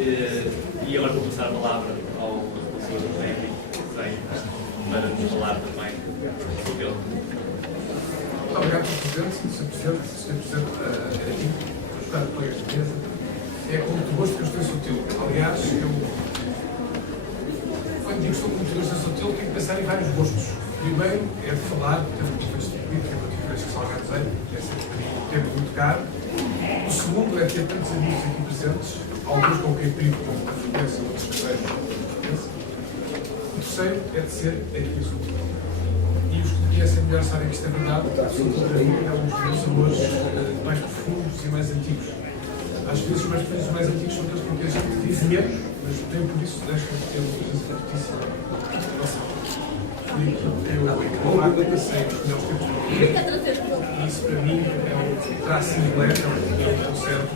E agora vou passar a palavra ao professor Henrique para nos falar também sobre ele. Muito obrigado pelo presente, Sr. Presidente, aqui, os caros colegas de mesa. É com muito gosto que eu estou em Sotil. Aliás, quando digo que estou com muito gosto em Sotil, tenho que pensar em vários gostos. Primeiro é de falar do tema que foi instituído, que é o Francisco Salgado Zenho, que é sempre um tema muito caro. O segundo é ter tantos amigos aqui presentes, alguns com quem privo com frequência, outros que vejo com frequência. O terceiro é de ser aqui em Sotil. E os que conhecem melhor sabem que isto é verdade. Sotil para mim é um dos meus amores mais profundos e mais antigos. Às vezes os mais profundos e mais antigos são aqueles com que a gente vive menos, mas nem por isso deixam de ter uma presença fortíssima na nossa vida. Eu lá passei os melhores tempos da minha vida, e isso para mim é um traço singular, é um conceito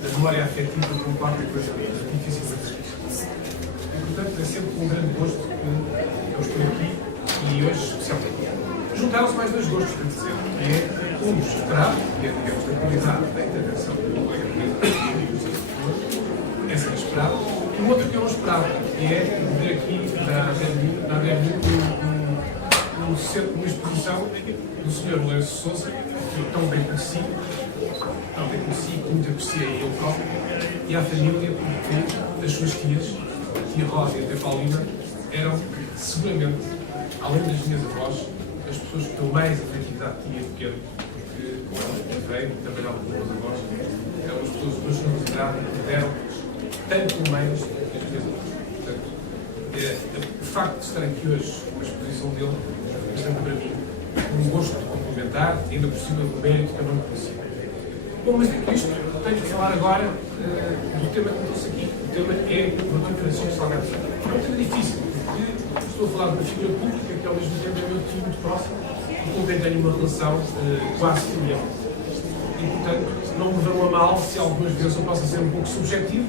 da memória afetiva com qualquer coisa difícil de descrever. E portanto é sempre com um grande gosto que eu estou aqui e hoje especialmente. Juntaram-se mais dois gostos, tenho de dizer, que é um esperado, que é, digamos, da qualidade da intervenção do colega de essa é esperado, e o outro que eu não esperava, que é ver aqui na ADMU uma exposição do Sr. Lourenço Sousa, que eu tão bem conheci, que muito apreciei ele próprio, e à família, porque as suas tias, a tia Rosa e a tia Paulina, eram seguramente, além das minhas avós, as pessoas que eu mais afetividade tinha pequeno, porque com elas veio e trabalhava com os avós, eram as pessoas de uma generosidade que deram tanto mais que as minhas avós. Portanto, o facto de estar aqui hoje com a exposição dele, portanto, para mim, um gosto de complementar, ainda por cima do mérito que eu não conhecia. Bom, mas dito isto, tenho que falar agora do tema que me trouxe aqui. O tema é o Dr. Francisco Salgado Zenho. É um tema difícil, porque estou a falar de uma figura pública que ao mesmo tempo é meu tio muito próximo e com quem tenho uma relação quase familiar. E, portanto, não me verão a mal se algumas vezes eu possa ser um pouco subjetivo,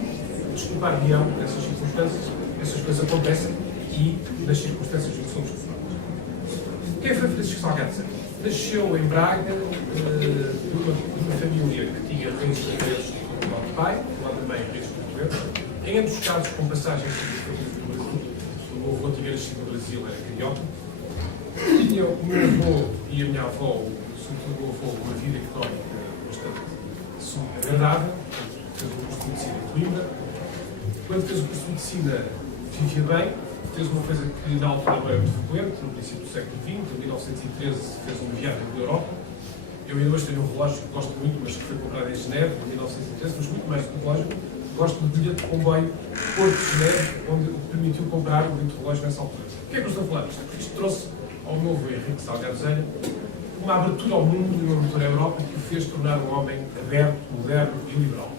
desculpar-me-ão nessas circunstâncias, essas coisas acontecem e nas circunstâncias que somos conformados. Quem foi Francisco Salgado Zenho? Nasceu em Braga, de uma família que tinha raízes portuguesas do lado do pai, do lado da mãe, raízes portuguesas, em ambos os casos com passagens significativas do Brasil. O meu avô tinha nascido no Brasil, era carioca. Tinha o meu avô e a minha avó, sobretudo o meu avô, uma vida económica bastante agradável, fez o curso de medicina em Coimbra. Quando fez o curso de medicina, vivia bem. Fez uma coisa que na altura não era muito frequente, no princípio do século XX, em 1913 fez uma viagem pela Europa. Eu ainda hoje tenho um relógio que gosto muito, mas que foi comprado em Genebra, em 1913, mas muito mais do que um relógio, gosto do bilhete de comboio Porto de Genebra, onde permitiu comprar o dito relógio nessa altura. O que é que eu estou a falar disto? Porque isto trouxe ao meu avô Henrique Salgado Zenho uma abertura ao mundo e uma abertura à Europa que o fez tornar um homem aberto, moderno e liberal.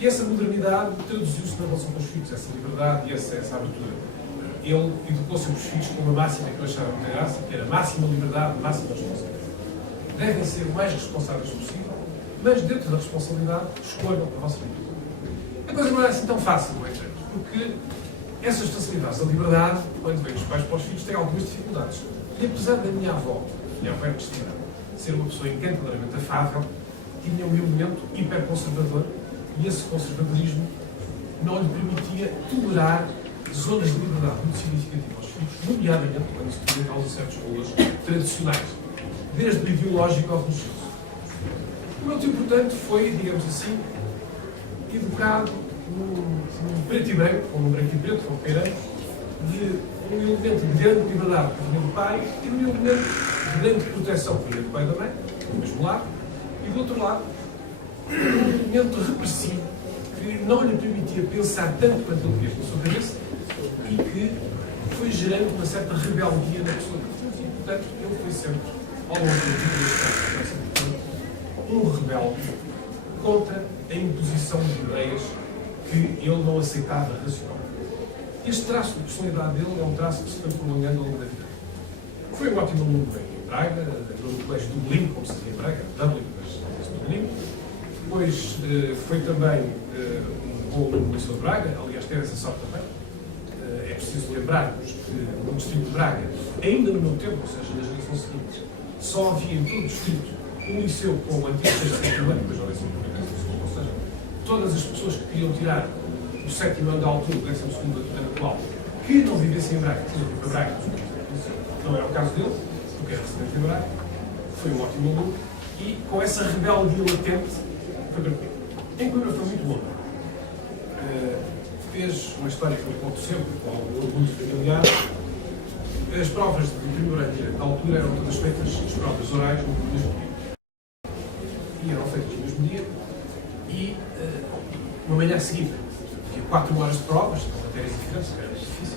E essa modernidade traduziu-se na relação com os filhos, essa liberdade e essa abertura. Ele educou seus filhos com uma máxima que eu achava muita graça, que era máxima liberdade, máxima responsabilidade. Devem ser o mais responsáveis possível, mas dentro da responsabilidade, escolham a vossa liberdade. A coisa não é assim tão fácil, não é? Porque essas facilidades da liberdade, quando vêm os pais para os filhos, têm algumas dificuldades. E apesar da minha avó Cristina, ser uma pessoa encantadoramente afável, tinha um elemento hiperconservador e esse conservadorismo não lhe permitia tolerar zonas de liberdade muito significativas aos filhos, nomeadamente quando se põe em causa certos valores tradicionais, desde o ideológico ao religioso. O meu tio, portanto, foi, digamos assim, educado num preto e branco, ou num branco e preto, ou peirante, de um elemento de grande liberdade que vinha do pai e um elemento de grande proteção que vinha do pai e da mãe, do mesmo lado, e do outro lado, um elemento repressivo que não lhe permitia pensar tanto quanto ele queria na sua cabeça e que foi gerando uma certa rebeldia na pessoa dele. E, portanto, ele foi sempre, ao longo da vida, um rebelde contra a imposição de ideias que ele não aceitava racionalmente. Este traço de personalidade dele é um traço que se foi prolongando ao longo da vida. Foi um ótimo aluno em Braga, no colégio do Dublin, como se dizia em Braga, Dublin, mas do Dublin. Depois foi também um bom aluno no Liceu de Braga, aliás, teve essa sorte também. É preciso lembrarmos que no distrito de Braga, ainda no meu tempo, ou seja, nas gerações seguintes, só havia em todo o distrito um liceu com o antigo sexto ano, depois já o liceu com o segundo, ou seja, todas as pessoas que queriam tirar o 7º ano da altura, o 12º ano atual, que não vivesse em Braga, para Braga, não era o caso dele, porque é residente em Braga, foi um ótimo aluno, e com essa rebeldia latente, foi para Coimbra. Em Coimbra foi muito bom. Fez uma história que eu conto sempre, com algum orgulho familiar. As provas do primeiro ano de altura eram todas feitas, as provas orais, no mesmo dia. E eram feitas no mesmo dia. E uma manhã seguinte, tinha 4 horas de provas, com matérias diferentes, era difícil.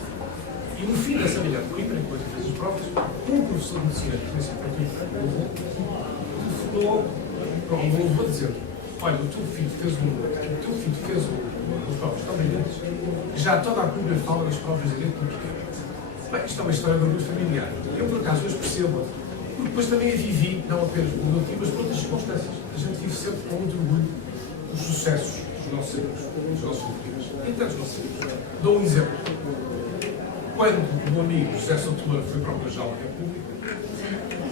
E no fim dessa manhã de Coimbra, enquanto fez as provas, um professor de medicina que conhecia para telefonou para o meu avô dizendo: olha, o teu filho fez as provas tão brilhantes que já toda a Coimbra fala das provas de direito português. Bem, isto é uma história de orgulho familiar. Eu, por acaso, hoje percebo, porque depois também a vivi, não apenas por motivo, mas por outras circunstâncias. A gente vive sempre com muito orgulho os sucessos dos nossos amigos, dos nossos filhos, e tantos nossos amigos. Dou um exemplo. Quando o meu amigo José Souto foi Procurador-Geral da República,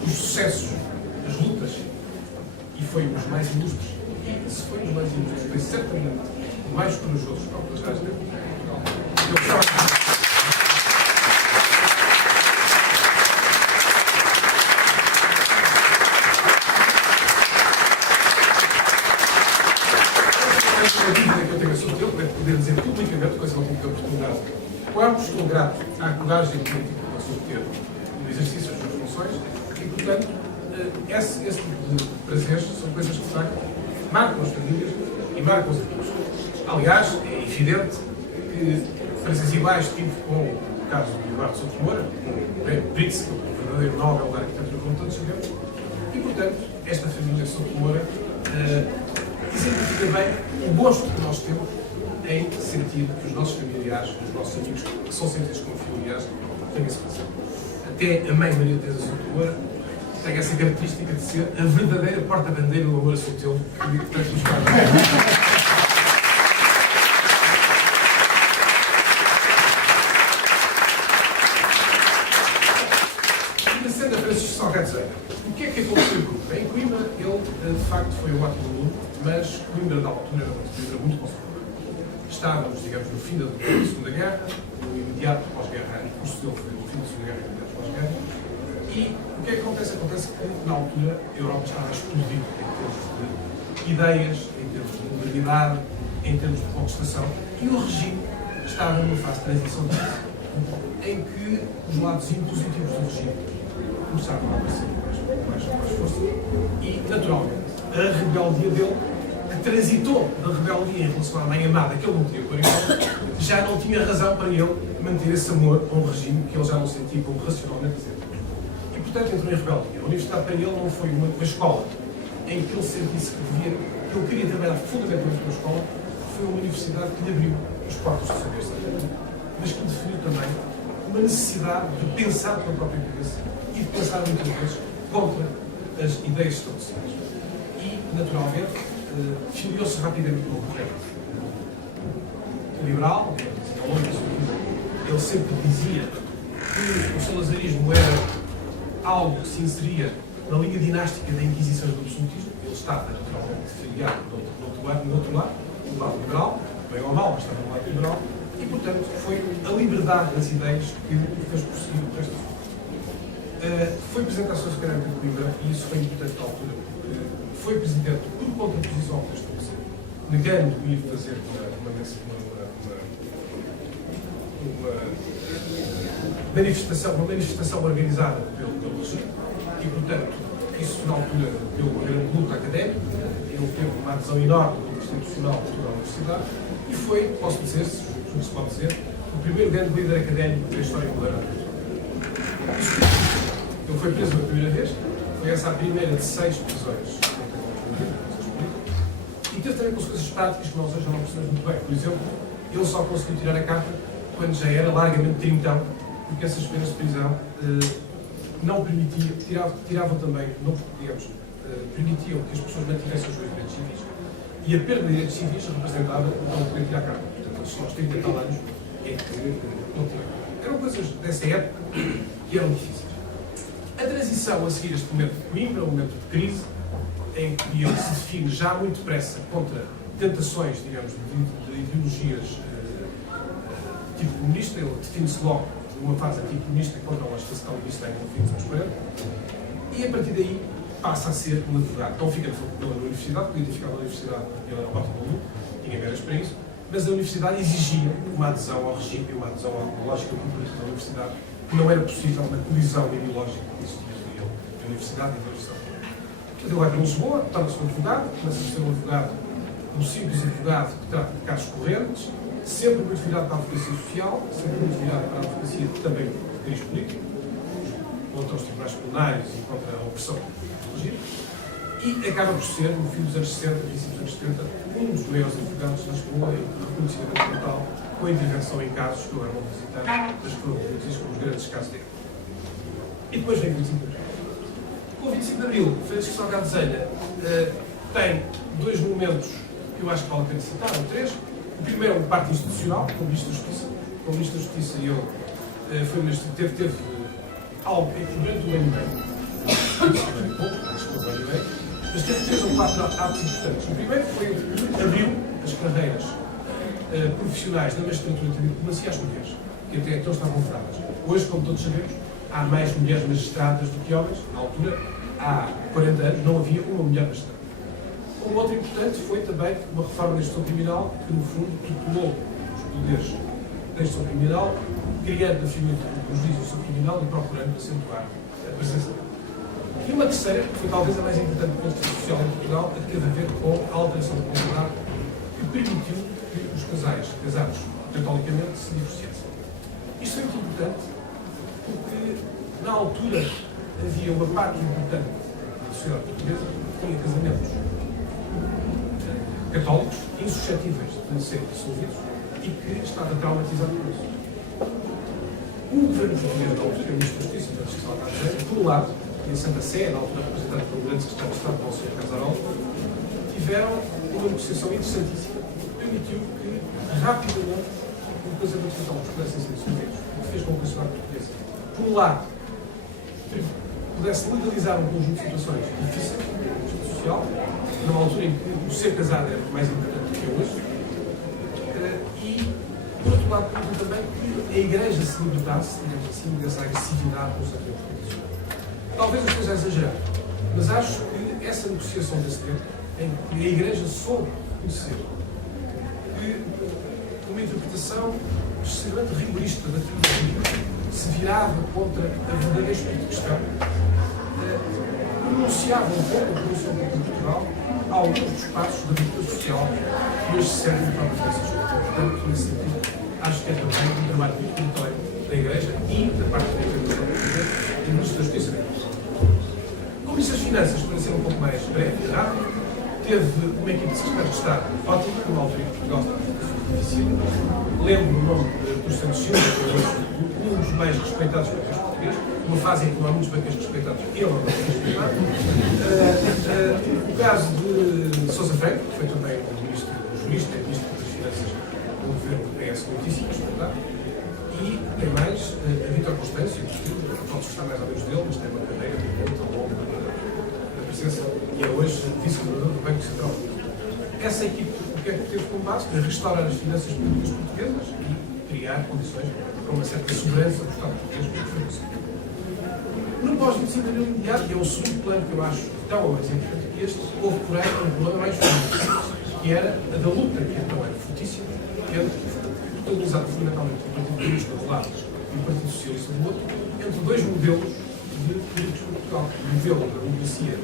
os sucessos, as lutas, e foi um dos mais ilustres, e se foi um dos mais ilustres, foi certamente o mais corajoso dos Procuradores da República de Portugal. A dívida que eu tenho a seu tempo é poder dizer publicamente, coisa que não tive a oportunidade, quanto estou grato à coragem política que passou a ter no exercício das suas funções e, portanto, esse tipo de prazeres são coisas que, de facto, marcam as famílias e marcam os amigos. Aliás, é evidente que prazeres iguais tive com o caso do Eduardo Souto Moura, com o Prémio Pritzker, o verdadeiro Nobel da Arquitetura, como todos sabemos, e, portanto, esta família Souto Moura exemplifica bem o gosto que nós temos em sentir que os nossos familiares, os nossos amigos, que são sentidos como familiares, têm esse prazer. Até a mãe Maria Teresa Souto Moura tem essa característica de ser a verdadeira porta-bandeira do amor a Sotelo, que tanto nos faz. Descendo a Francisco Salgado, o que é que aconteceu em Coimbra? Em Coimbra, ele, de facto, foi um ótimo aluno, mas Coimbra, da altura, era uma Coimbra muito conservadora. Estávamos, digamos, no fim da Segunda Guerra, no imediato pós-guerra, o curso dele foi no fim da Segunda Guerra e no imediato pós-guerra, e o que é que acontece? Acontece que, na altura, a Europa estava a explodir em termos de ideias, em termos de modernidade, em termos de contestação, e o regime estava numa fase de transição em que os lados impositivos do regime começaram a aparecer com mais força e, naturalmente, a rebeldia dele, que transitou da rebeldia em relação à mãe amada, que ele não podia pôr em causa, já não tinha razão para ele manter esse amor a um regime que ele já não sentia como racionalmente aceito. E, portanto, entrou em rebeldia. A universidade para ele não foi uma escola em que ele sentisse que ele queria trabalhar fundamentalmente com a escola, foi uma universidade que lhe abriu os portos do saber, mas que definiu também uma necessidade de pensar pela própria cabeça e de pensar muitas vezes contra as ideias estabelecidas. E, naturalmente, filiou-se rapidamente no corrente liberal, ao longo da sua vida. Ele sempre dizia que o salazarismo era algo que se inseria na linha dinástica da Inquisição e do absolutismo. Ele estava, naturalmente, filiado no outro lado, do lado liberal, bem ou mal, mas estava no lado liberal, e, portanto, foi a liberdade das ideias que fez possível o resto. Foi presidente da Associação Académica de Coimbra, e isso foi importante na altura, porque foi presidente por contraposição ao que estabeleceu, negando ir fazer uma manifestação organizada pelo regime, e, portanto, isso na altura deu uma grande luta académica, ele teve uma adesão enorme do institucional de toda a universidade, e foi, posso dizer, se pode dizer, o primeiro grande líder académico da história moderna. Ele foi preso pela primeira vez, foi essa a primeira de 6 prisões. E teve também consequências práticas que nós hoje não percebemos muito bem. Por exemplo, ele só conseguiu tirar a carta quando já era largamente trintão, porque essas penas de prisão não permitiam, tiravam também, não, digamos, permitiam que as pessoas mantivessem os seus direitos civis. E a perda de direitos civis representava não poder tirar a carta. Portanto, só aos 30 e tal anos é que não tinha. Eram coisas dessa época que eram difíceis. A transição a seguir este momento de Coimbra, um momento de crise, em que ele se define já muito depressa contra tentações, digamos, de ideologias comunista, ele define-se logo numa fase anticomunista contra o estatalista em 1940, e a partir daí passa a ser um advogado. Então fica pela universidade, podia ter ficado na universidade, ele era ótimo aluno, tinha meras para isso, mas a universidade exigia uma adesão ao regime, uma adesão à lógica política da universidade, que não era possível na colisão ideológica que existia entre a universidade e a universidade. Ele vai para Lisboa, torna-se um advogado, começa a ser um advogado, um simples advogado que trata de casos correntes, sempre muito virado para a advocacia social, sempre muito virado para a advocacia também de cariz político, contra os tribunais plenários e contra a opressão do regime, e acaba por ser, no fim dos anos 60, princípios dos anos 70, um dos maiores advogados de Lisboa e reconhecidamente total, com a intervenção em casos que eu era muito visitante, mas que foram reconhecidos como os grandes casos dele. E depois vem o 25 de Abril. Com o 25 de Abril, Francisco Salgado Desenha tem dois momentos que eu acho que vale a pena citar, ou três. O primeiro é uma parte institucional, como Ministro da Justiça. Como Ministro da Justiça, ele foi ministro, teve algo durante um ano e meio, mas teve 3 ou 4 atos importantes. O primeiro foi que abriu as carreiras profissionais da magistratura e da diplomacia às mulheres, que até então estavam vedadas. Hoje, como todos sabemos, há mais mulheres magistradas do que homens. Na altura, há 40 anos, não havia uma mulher magistrada. Um outro importante foi também uma reforma da instituição criminal, que no fundo tutelou os poderes da instituição criminal, criando a figura do juiz da instituição criminal e procurando acentuar a presença dele. E uma terceira, que foi talvez a mais importante do ponto de vista social em Portugal, a que teve a ver com a alteração da legalidade, que permitiu que os casais casados catolicamente se divorciassem. Isto foi muito importante porque, na altura, havia uma parte importante da sociedade portuguesa que tinha casamentos católicos insuscetíveis de serem dissolvidos e que estava traumatizado por isso. O governo português, na altura, o Ministro da Justiça, Francisco Salgado Desenha, por um lado, em Santa Sé, na altura representado pelo grande secretário de Estado, o Sr. Casarol, tiveram uma negociação interessantíssima que permitiu que, rapidamente, o casamento católico pudesse ser dissolvidos, o que fez com que a sociedade portuguesa, por um lado, pudesse legalizar um conjunto de situações difíceis, social, numa altura em que o ser casado era mais importante do que hoje, e, por outro lado, também que a Igreja se libertasse, digamos assim, dessa agressividade no sacramento tradicional. Talvez eu esteja a exagerar, mas acho que essa negociação desse tempo, em que a Igreja soube conhecer que uma interpretação excessivamente rigorista da teologia se virava contra a verdadeira espírito cristão, pronunciava um pouco a Revolução de Portugal a alguns dos passos da vida social que hoje se servem para a defesa social. Portanto, nesse sentido, acho que é também um trabalho muito notório da Igreja e da parte da Igreja e do Ministro da Justiça. Como Ministro das Finanças, para ser um pouco mais breve e rápido, teve uma equipe de secretários de Estado ótima, numa altura em Portugal estava difícil. Lembro o nome dos Santos Silva, que é um dos mais respeitados banqueiros portugueses, numa fase em que não há muitos banqueiros respeitados, ele é um banqueiro respeitado. O caso de Sousa Franco, que foi também um ministro jurista e ministro das Finanças do governo do PS, muitíssimo respeitado. E tem mais a Vítor Constâncio, que pode gostar mais ou menos dele, mas tem uma carreira muito longa da presença e é hoje vice-governador do Banco Central. Essa equipe, o que é que teve como base? Para restaurar as finanças públicas portuguesas e criar condições para uma certa segurança do Estado português que foi possível. No pós-25 de Abril imediato, e é o segundo plano que eu acho tão ou mais importante que este, houve, porém, um problema mais fundo, que era a da luta, que então era fortíssima, protagonizado fundamentalmente pelo Partido Comunista do lado e o Partido Socialista do outro, entre dois modelos de políticos de Portugal. O modelo da democracia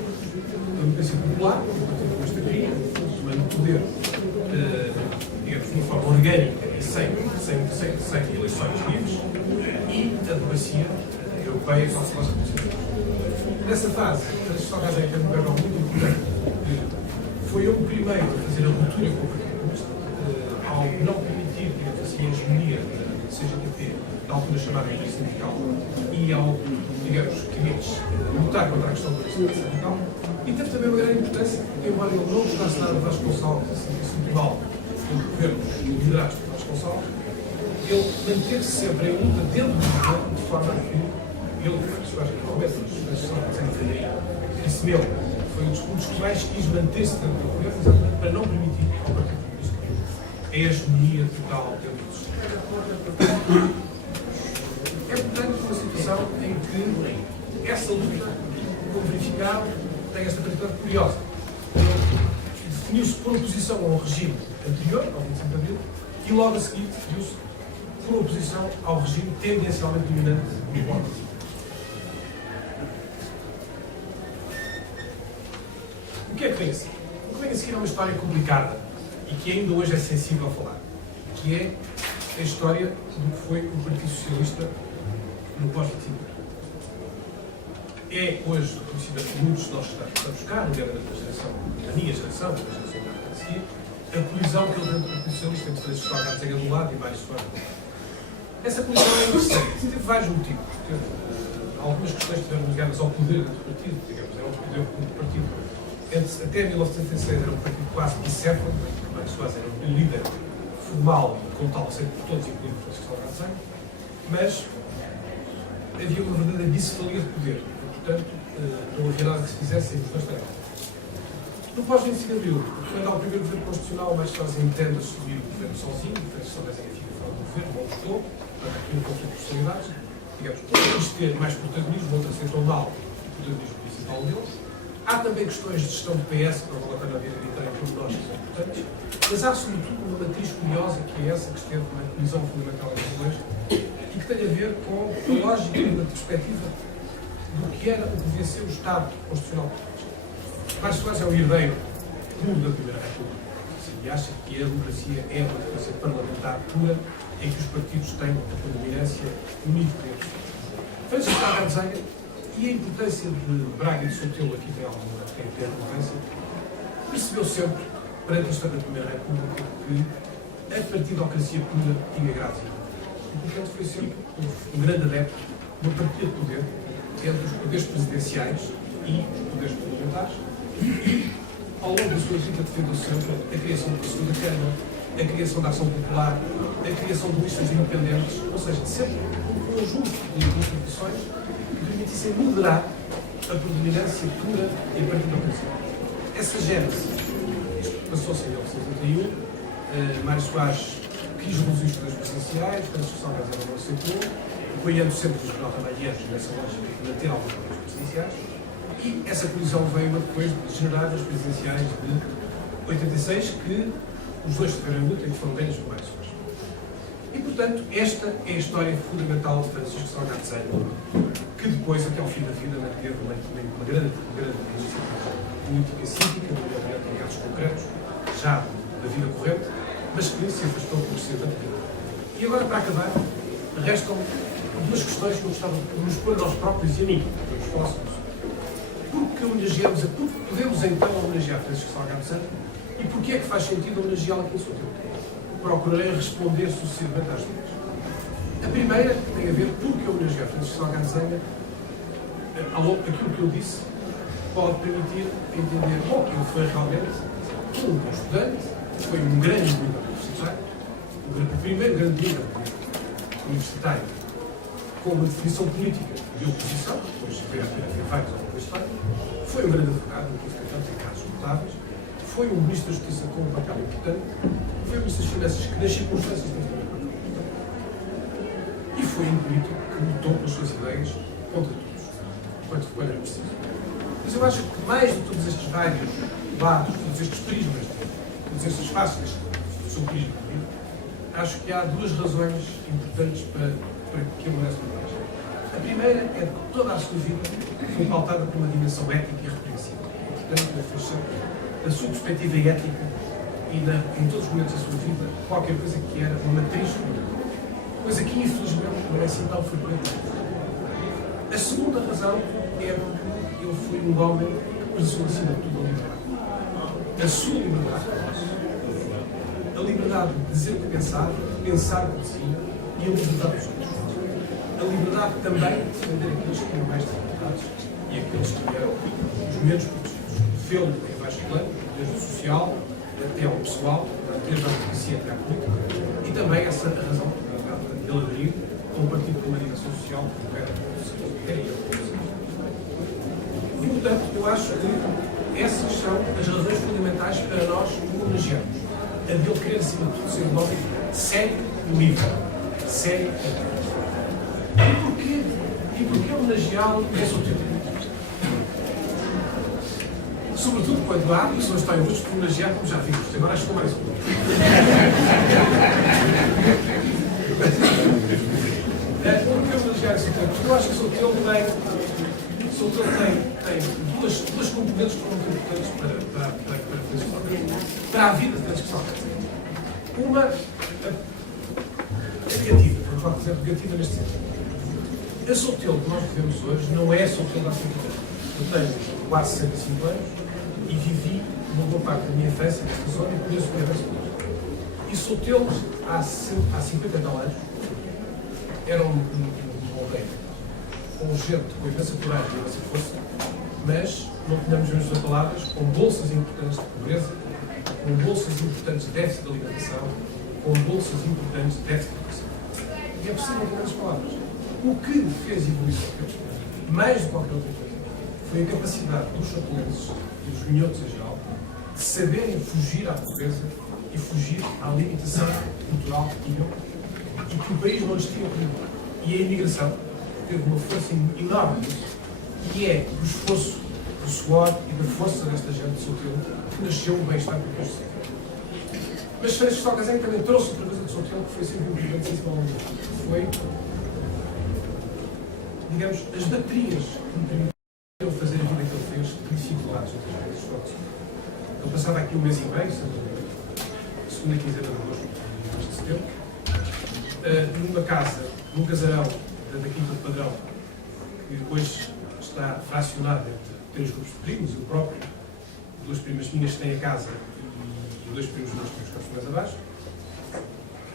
popular, que o Partido Comunista queria, tomando poder, digamos, de uma forma orgânica e sem eleições livres, e a democracia europeia, como se fosse nessa fase, Francisco Salgado Desenha teve um papel muito importante. Foi ele o primeiro a fazer a ruptura com o Partido Comunista, ao não permitir, digamos assim, a hegemonia da CGTP, da altura chamada Polícia Sindical, e ao, digamos, lutar contra a questão da Polícia Sindical. E teve também uma grande importância, porque, embora ele não gostasse nada de Vasconcelos, assim, esse tribunal do governo liderado por Vasconcelos, ele manteve-se sempre em luta dentro do governo, de forma a que ele, eu acho que talvez, disse meu, foi um dos pontos que mais quis manter-se dentro do governo, exatamente para não permitir ao Partido Comunista a hegemonia total dentro do sistema. situação em que essa luta, como verificado, tem esta particularidade curiosa. Definiu-se por oposição ao regime anterior, ao 25 de Abril, e logo a seguir definiu-se por oposição ao regime tendencialmente dominante do bloco. O que é que vem a seguir? O que vem a seguir é uma história complicada e que ainda hoje é sensível a falar, que é a história do que foi o Partido Socialista no pós-25. É hoje reconhecida por muitos de nós que estamos a buscar, nomeadamente a minha geração, a geração da democracia, a colisão que houve dentro do Partido Socialista entre Francisco Algarve do lado e Mário Soares do outro. Essa colisão é interessante, teve vários motivos. Algumas questões estiveram ligadas ao poder do partido, digamos, era um poder do partido. Até 1976 era um partido quase bicéfalo, Mário Soares era um líder formal, com tal aceito por todos, incluindo Francisco Algarve, mas havia uma verdadeira bicefalia de poder. Portanto, não havia nada que se fizesse sem os dois tarefas. No pós-25 de Abril, quando há o primeiro governo constitucional, mais fácil entende assumir o governo sozinho, o Francisco Algarve fica fora do governo, não gostou, portanto, aqui um conflito de personalidades. Digamos, um quis ter mais protagonismo, outro aceitou mal o protagonismo principal deles. Há também questões de gestão do PS, que não vale a pena vir a entrar em pormenores que são importantes, mas há, sobretudo, uma matriz curiosa, que é essa que esteve na colisão fundamental entre os dois, e que tem a ver com a lógica e a perspectiva do que era o que devia ser o Estado Constitucional. Mário Soares é o herdeiro puro da Primeira República. E acha que a democracia é uma democracia parlamentar pura, em que os partidos têm a predominância unívoca. Francisco Algarve e a importância de Braga e de Soutelo, aqui tem alguma relevância, percebeu sempre, perante a história da Primeira República, que a partidocracia pura tinha graça. E, portanto, foi sempre um grande adepto de uma partilha de poder entre os poderes presidenciais e os poderes parlamentares, e, ao longo da sua vida, defendeu sempre a criação da segunda Câmara, a criação da ação popular, a criação de listas independentes, ou seja, sempre um conjunto de instituições que permitissem moderar a predominância pura e a partidocracia. Essa gênese, isto passou-se em 1981, Mário Soares quis reduzir os poderes presidenciais, Francisco Algarve não aceitou, apoiando sempre os General Ramalhianos nessa lógica de manter alguns poderes presidenciais, e essa colisão veio depois de generar as presidenciais de 86, que os dois tiveram em luta e foram ganhos por Mário Soares. E, portanto, esta é a história fundamental de Francisco Algarve, que depois, até ao fim da vida, teve uma grande política cívica, nomeadamente em casos concretos, já da vida corrente, mas que se afastou por ser da vida. E agora, para acabar, restam duas questões que eu gostava de nos pôr a nós próprios e a mim, para os próximos. Porque homenageamos, porque podemos então homenagear Francisco Algarve e porque é que faz sentido homenageá-lo aqui em Soutelo? Procurarei responder sucessivamente às duas. A primeira tem a ver porque homenagear Francisco Algarve, aquilo que eu disse pode permitir entender bom, que ele foi realmente um bom estudante, foi um grande líder universitário, o primeiro grande líder universitário com uma definição política de oposição, depois veio a ter vários ao longo da história, foi um grande advogado, um advogado em casos notáveis, foi um ministro da Justiça com um papel importante, foi um ministro das Finanças que nas circunstâncias teve um papel importante, e foi um político que lutou pelas suas ideias contra todos, quando era preciso. Mas eu acho que mais de todos estes vários lados, todos estes prismas, todas estas faces do seu prisma de vida, acho que há duas razões importantes para que ele merece uma homenagem. A primeira é que toda a sua vida foi pautada por uma dimensão ética e repreensível. Portanto, ele fez sempre, da sua perspectiva ética e em todos os momentos da sua vida, qualquer coisa que era uma matriz fundamental. Coisa que, infelizmente, não é assim tão frequente. A segunda razão é porque ele foi um homem que prezou acima de tudo a liberdade. A sua liberdade, a liberdade de dizer o que pensar por si e a liberdade dos outros. A liberdade também de defender aqueles que tinham mais dificuldades e aqueles que eram os menos protegidos. Fê-lo em vários planos, desde o social até ao pessoal, desde a advocacia até à política, e também essa razão de ele aderir a um partido com uma dimensão social que era e, portanto, eu acho que essas são as razões fundamentais para nós o homenagearmos. A dele querer, acima de tudo, ser um homem sério e livre. Sério e livre. E porquê homenageá-lo em Sotilho? Sobretudo quando há pessoas que estão em luxo por homenagear, como já vimos. Agora acho que mais um. Porquê homenagear em Sotilho? Porque eu acho que Sotilho tem duas componentes que foram muito importantes para a vida de Francisco Sócrates. Uma, a negativa, vamos lá dizer negativa neste sentido. A Sotilho que nós vivemos hoje não é a Sotilho da Sotilho. Eu tenho quase 65 anos e vivi uma boa parte da minha infância nesta zona e conheço bem a Sotilho. E Sotilho, há 50 tal anos, era um aldeia com gente com imensa coragem e imensa força, mas não tínhamos menos duas palavras, com bolsas importantes de pobreza, com bolsas importantes de déficit de alimentação, com bolsas importantes de déficit de educação. E é possível ter menos palavras. O que fez evoluir Sotilho, mais do que qualquer outra coisa, foi a capacidade dos sotelenses e dos minhotos em geral de saberem fugir à pobreza e fugir à limitação cultural que tinham e que o país não lhes tinha pedido. E a imigração teve uma força enorme nisso, e é do esforço, do suor e da força desta gente de Sotilho que nasceu o bem-estar que hoje se tem. Mas Francisco Sócrates também trouxe outra coisa de Sotilho que foi sempre importantíssima ao longo do tempo. Foi, digamos, as baterias que me permitiram fazer a vida que ele fez de dificuldades outras vezes. Ele passava aqui um mês e meio, segunda quinzena de agosto de setembro, numa casa, num casarão da Quinta do Padrão, que depois está fracionado entre 3 grupos de primos, e o próprio, 2 primas minhas que têm a casa e 2 primos meus que estão mais abaixo.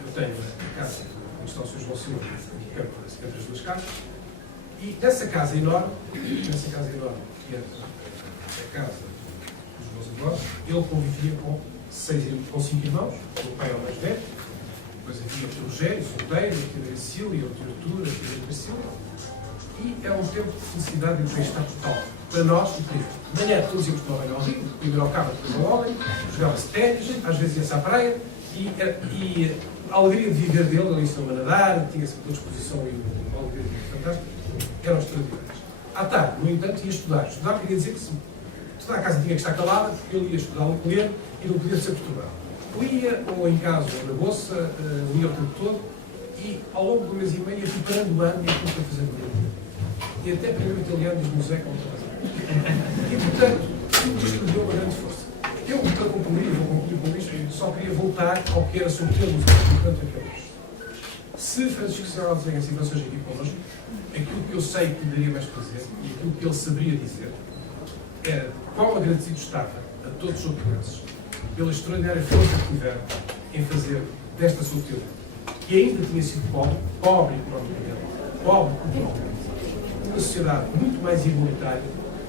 Eu tenho a casa onde está o Sr. João Silva, no campo entre as 2 casas, e nessa casa enorme, que é a casa dos meus avós, ele convivia com 5 irmãos, o meu pai era o mais velho. Depois havia o Rogério, solteiro, a tia Cecília, a tia Artura, a tia Priscila. E é um tempo de felicidade e de bem-estar total. Para nós, o que de manhã todos íamos para o banho ao rio, primeiro ao cabo, depois ao homem, jogava-se ténis, às vezes ia-se à praia, e a alegria de viver dele, ele ensinou a nadar, tinha sempre a disposição e uma alegria de viver fantástica, eram extraordinárias. À tarde, no entanto, ia estudar. Estudar queria dizer que se toda a casa tinha que estar calada, porque ele ia estudar, ler, e não podia ser perturbado. Lia, ou em casa, ou na bolsa, lia o tempo todo, e ao longo do mês e meio ia preparando o ano e aquilo para fazer o e até aprendeu italiano dos museus como e, portanto, tudo isto me deu uma grande força. Eu, para concluir, vou concluir com isto, só queria voltar ao que era Sotilho, portanto, aqueles. Se Francisco Sócrates vem assim, vocês aqui connosco, aquilo que eu sei que lhe daria mais prazer e aquilo que ele saberia dizer era quão agradecido estava a todos os sotilenses pela extraordinária força que tiveram em fazer desta Sotilho, que ainda tinha sido pobre economicamente, pobre culturalmente, uma sociedade muito mais igualitária,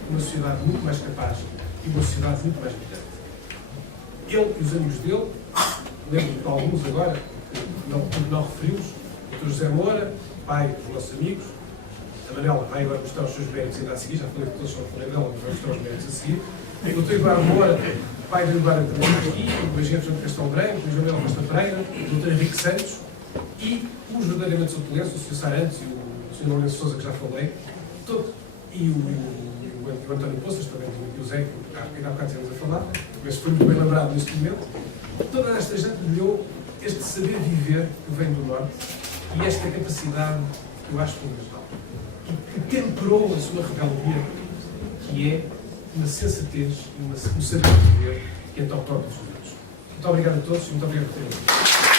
uma sociedade muito mais capaz e uma sociedade muito mais vibrante. Ele e os amigos dele, lembro de alguns agora, porque não referi-los, o Dr. José Moura, pai dos nossos amigos, a Manela vai agora mostrar os seus méritos ainda a seguir, já falei que todos só falei dela, mas vai mostrar os méritos a seguir. O Dr. Eduardo Moura, pai do Eduardo também aqui, o engenheiro João Castelo Branco, o João Manuel Costa Pereira, o Dr. Henrique Santos e os verdadeiramente sotilenses, o Sr. Sarantes e o Sr. Lourenço Sousa, que já falei, e o António Poças, também e o Zé, que há bocado estivemos a falar, mas foi muito bem lembrado neste momento. Toda esta gente me deu este saber viver que vem do Norte e esta capacidade que eu acho fundamental e que temperou a sua rebeldia, que é uma sensatez e um saber viver que é tão próprio dos outros. Muito obrigado a todos e muito obrigado por terem vindo.